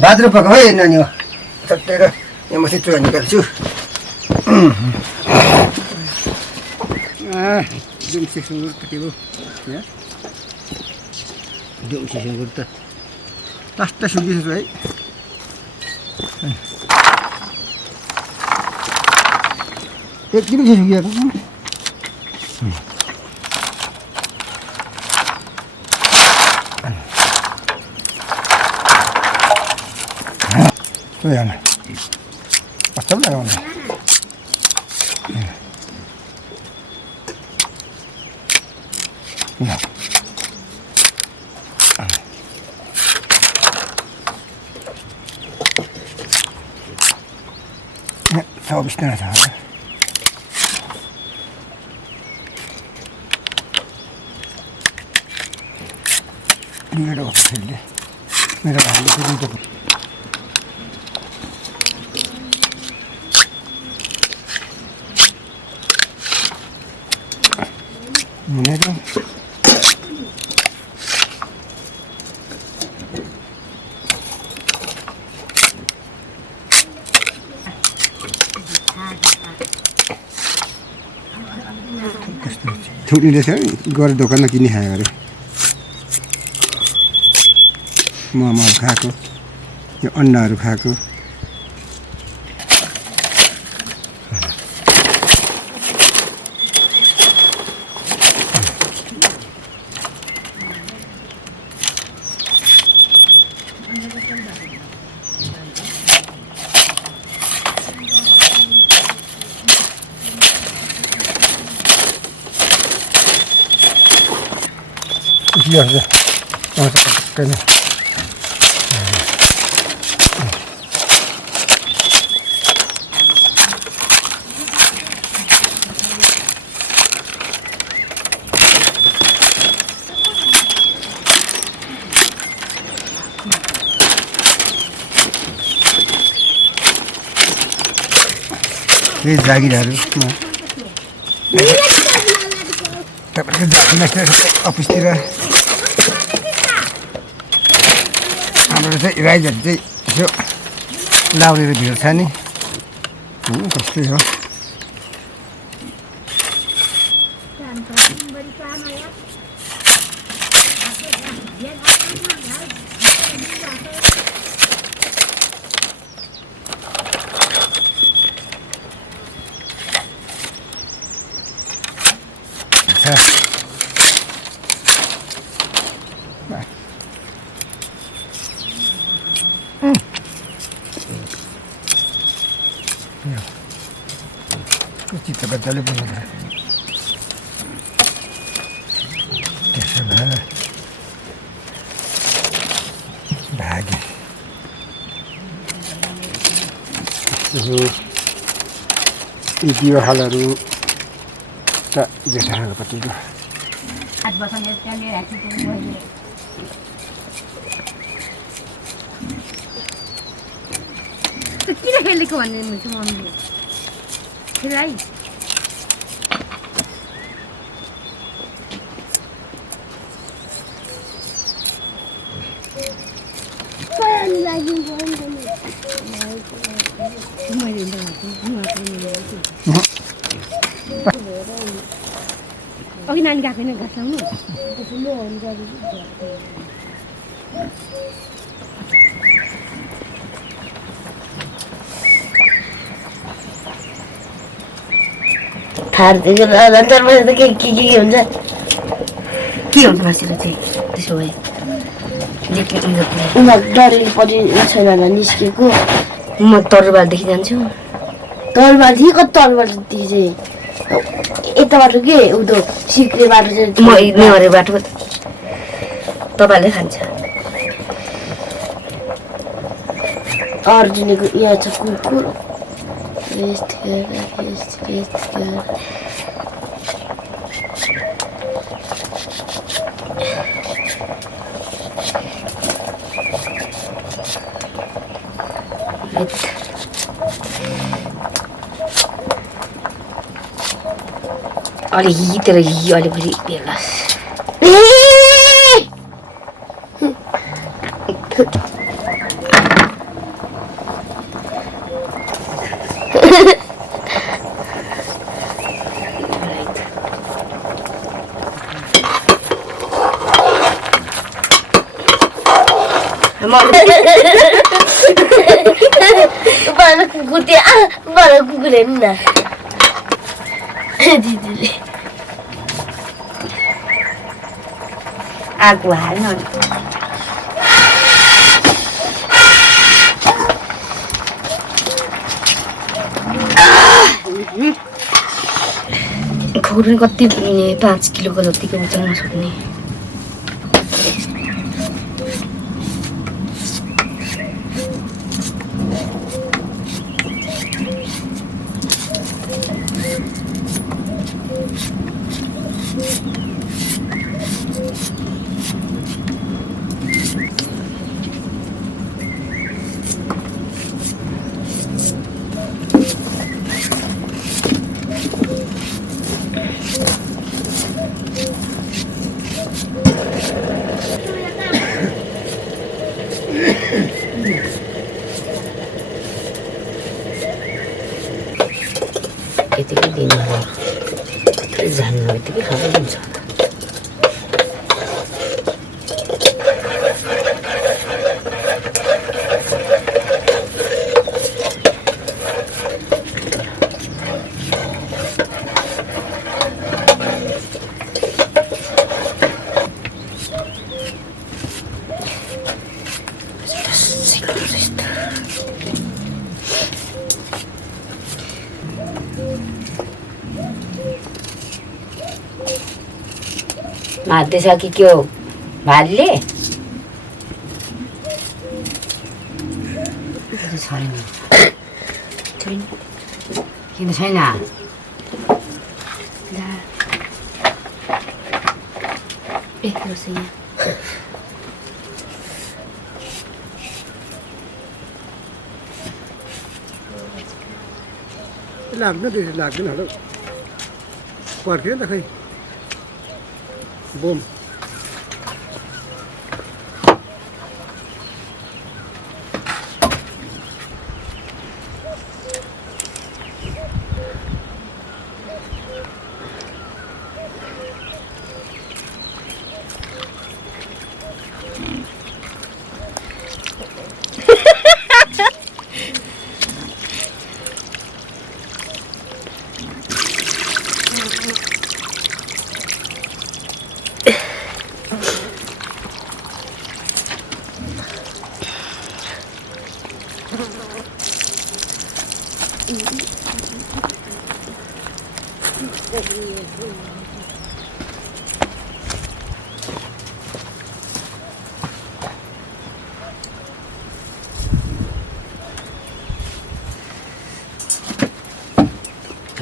भाद्रपको है नानी हो चट्टेर यहाँ माथि चुहा निकाल्छु देउसी सुँगुर कति भयो यहाँ देउसी सुँगुर त लास्ट सुकिसक्यो है यति बेसी सुकिएको Ayan. Basta na yun. Sa obis na sa akin. Hindi ko sila. Meron ako dito. Meron. Thuli desa gore dokanma kini खायो अरे मोमो खाएको यो अन्डाहरू खाएको Iya, kayaknya. Ini jagirannya. Tapi kerja office tira. हाम्रो चाहिँ राइजहरू चाहिँ यसो लाउरेर भिड छ नि कस्तै हो Kita kata lebih mudah. Kesana bahagia. Video halaru tak jadi apa tu? Ad bahasa Malaysia ni aku pun boleh. Kira helikopter ni macam mana? Right. Oh, ini gak kena gas kamu. Thar dega lantar ma त के हुन्छ मासिलो चाहिँ त्यसो भए उनीहरू डरले परि छैन होला निस्केको म तरबारदेखि जान्छु तरबारदेखि कति तरबारदेखि चाहिँ यता बाटो के उदो सिक्ने बाटो चाहिँ म नेहरे बाटो तपाईँले खान्छ अर्जुनको यहाँ छ कुकुर Rest here. अलि हिँडेर अलि फेरि बेलास Bana kukur diye. Bana kukur eline. Didili. Aku hanon. घुर्ने कति 5 किलोको जतिको उचाल्न सक्ने यतिकै दिनु हो के जान्नु यतिकै खाँदै हुन्छ मात्दैछ कि के हो भारीले छैन किन छैन लाग्दैन होला पर्ख्यो नि त खै बोम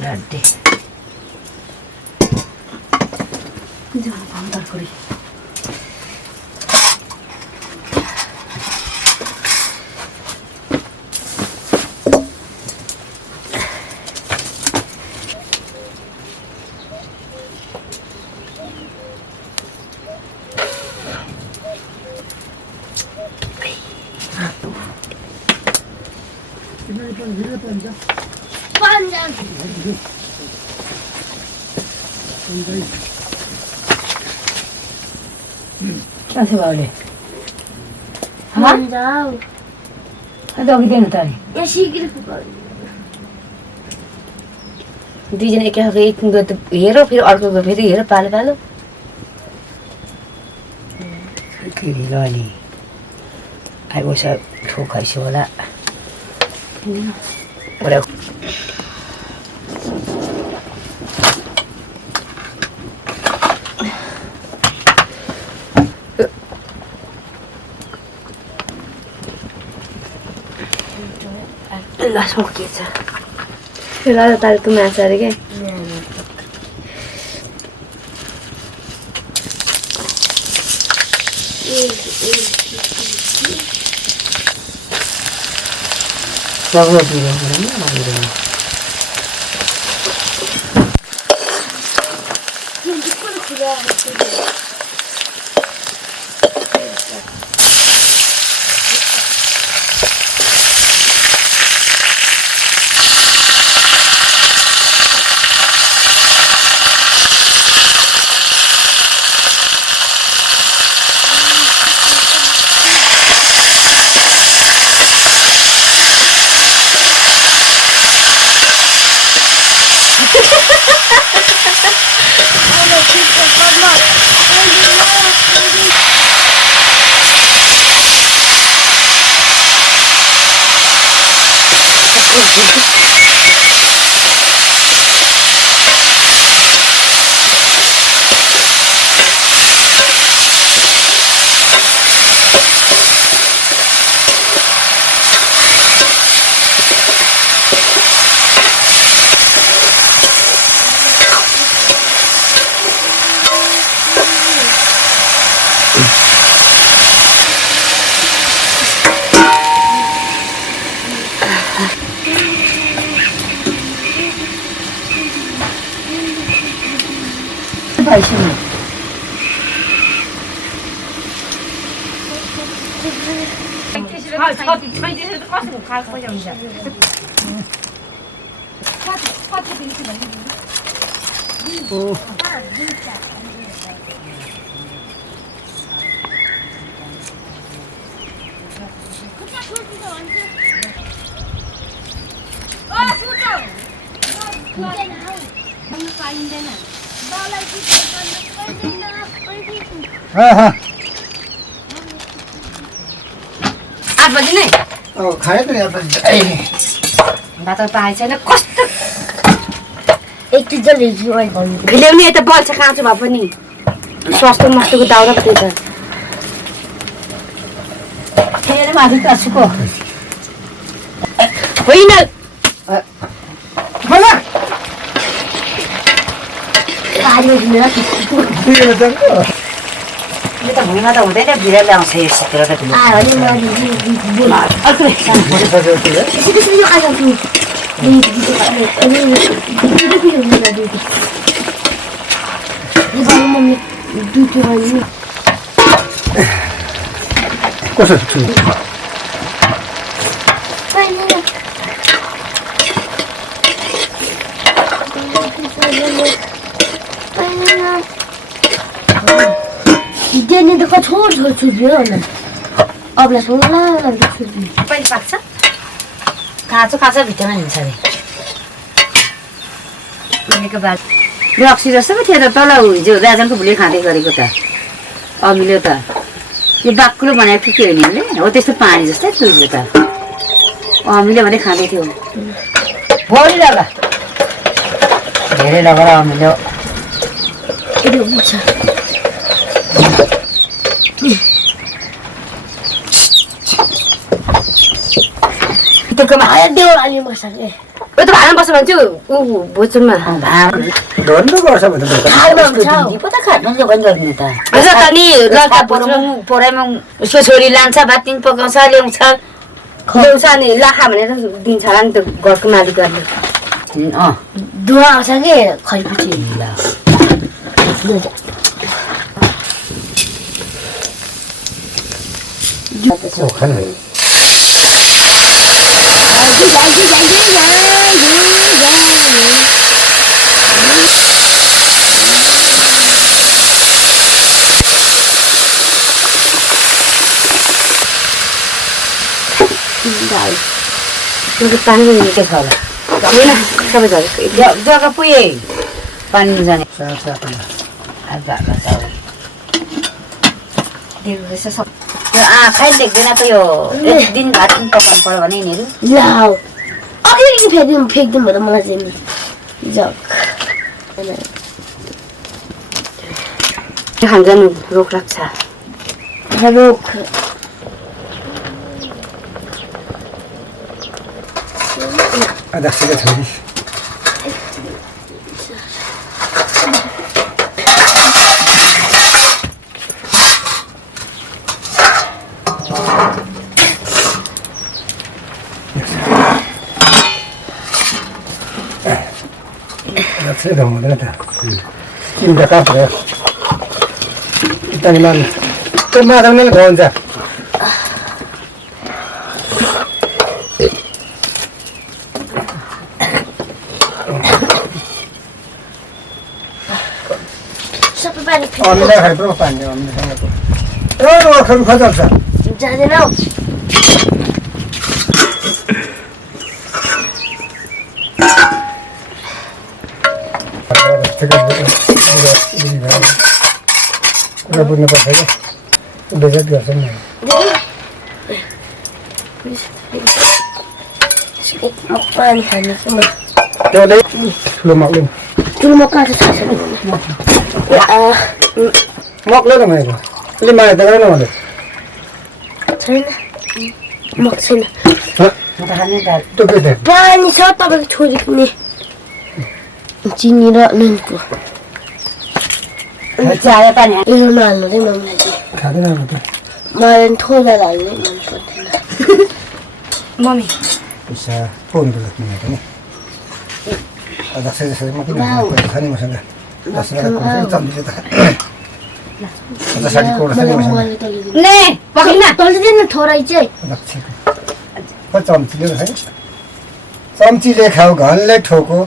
लड्डे जाम तरकारी क्या से बावले हाँ जाओ तो अभी देना तारे या शीघ्र पुकार दुईजना एक हेर फेरि अर्को फेरि हेर पालो पालो फेरि ल नि आइबस ठोकाइसो होला ल सकिएछ ल तालको माछा अरे क्या Vamos भाइसँग हाँ 8 बजी नै खायो त यहाँ भात पाए छैन कस्तो एकचोटि जल्दी भिल्याउने यता बल्छ काँचो भए पनि सस्तो मस्तोको दाउरा पो त फेरि माथि तर्सुको होइन यो त भुइँमा त हुँदैन बिरालो आउँछ यो सिक्रो त कसो छु देने त छोड छोड छोड्यो होइन अबलाई छोड छोड्यो पनि पाक्छ काँचो काँचो भित्रमा हिँड्छ अरे उनीको बाद रक्सी जस्तो पो थियो त तल हिजो राजनको भुले खाँदै गरेको त अमिलो त यो बाक्लो बनाएको थियो के होइन हो त्यस्तो पानी जस्तै थियो त अमिलो भने खाँदै थियो बढी लगा धेरै लगेर अमिलो देउराली मसाले ओ त भाँडा बस्छ भन्छु ऊ भोजनमा धन्नु गर्छ भने पो त खानु दोकान गर्ने त त नि लड्का पोराइमा उसको छोरी लान्छ भात तिन पकाउँछ ल्याउँछ ल्याउँछ अनि लाखा भनेर दिन्छ होला नि त घरको मालिकहरूले धुवा आउँछ कि खैपछि पानी निकै छ होला होइन सबै जग्गा पुगे पानी जाने आँखै देख्दैन त यो एक दिन भात पनि पकाउनु पर्यो भने यिनीहरू अघि फ्याँकिदिउँ भनेर मलाई चाहिँ जग खान्छ रोग लाग्छ रोग अध्यक्षका छोरी अध्यक्ष हुँदैन त तिनवटा कहाँ पऱ्यो इत्यादि मार्नु त्यो माधवले खुवाउँछ अमिला खाइपुग्यो पानी अमिलासँग खरु खजाल्छ जाँदैन हौ कुरा बुझ्नुपर्छ क्या बेजत गर्छ नि पानी खाने त्यसले ठुलो मक्लो ठुलो मक्का त छ मक्लो त भनेको उसले माया त गरेन भने छैन मक छैन त्यो के थियो पानी छ तपाईँको छोरी पनि चिनी र नुनको चिया पानी एलो नहाल्नु चाहिँ मम्मीलाई चाहिँ खाँदैन अब त मलाई थोडा हाल्ने मन पर्दैन मम्मी पैसा फोन त लाग्ने पनि अध्यक्ष जसरी म किन खाने मसँग चम्चीले त साठी कोड ले पक्रिन तल्दैन थोरै चाहिँ चम्चीले है चम्चीले खाऊ घनले ठोको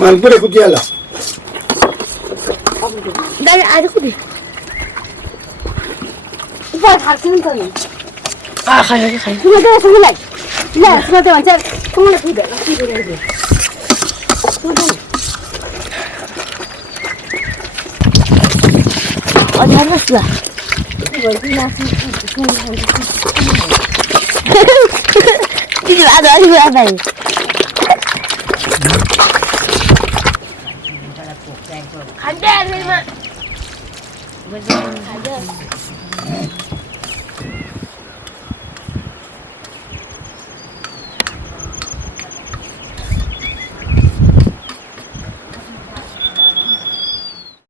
मालपुरे कुदियाला दाइ आज कुदे उपर खार्छन् त नि खाइ किन त सुनलाई ल सुन त भन्छ कुन कुदे अझै बस ल तिमी आज अलि आबै खान्छ